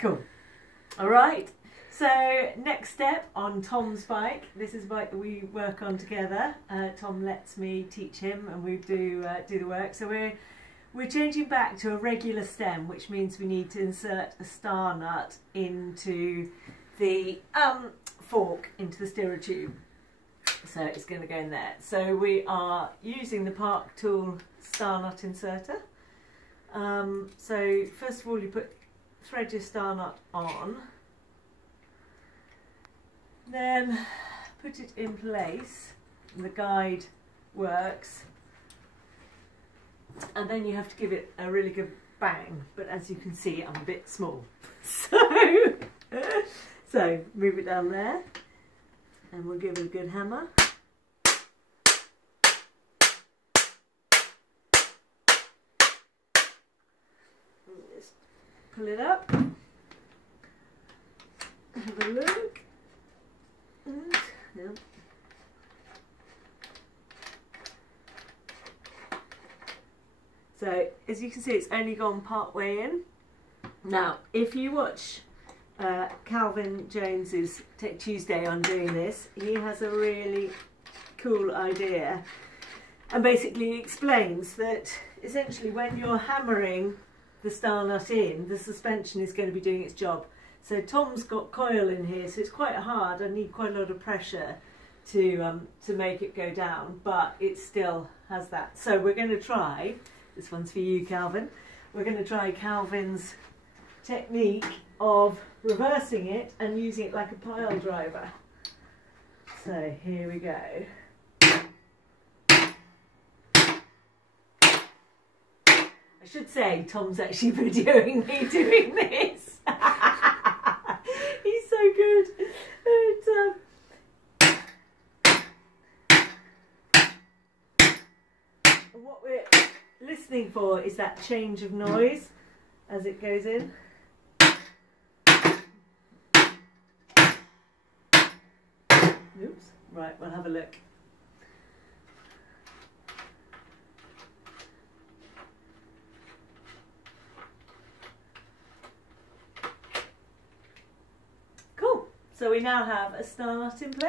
Cool. All right. So next step on Tom's bike. This is a bike that we work on together. Tom lets me teach him, and we do the work. So we're changing back to a regular stem, which means we need to insert a star nut into the fork into the steerer tube. So it's going to go in there. So we are using the Park Tool star nut inserter. So first of all, you thread your star nut on, then put it in place, and the guide works, and then you have to give it a really good bang, but as you can see I'm a bit small, so move it down there and we'll give it a good hammer. Just pull it up, have a look. Yeah. So as you can see, it's only gone part way in. Now if you watch Calvin Jones's Tech Tuesday on doing this, he has a really cool idea, and basically explains that essentially when you're hammering the star nut in, the suspension is going to be doing its job. So Tom's got coil in here, so it's quite hard. I need quite a lot of pressure to make it go down, but it still has that. So we're going to try, this one's for you, Calvin, we're going to try Calvin's technique of reversing it and using it like a pile driver. So here we go. I should say Tom's actually videoing me doing this. He's so good. And what we're listening for is that change of noise as it goes in. Oops. Right, we'll have a look. So we now have a star nut in place.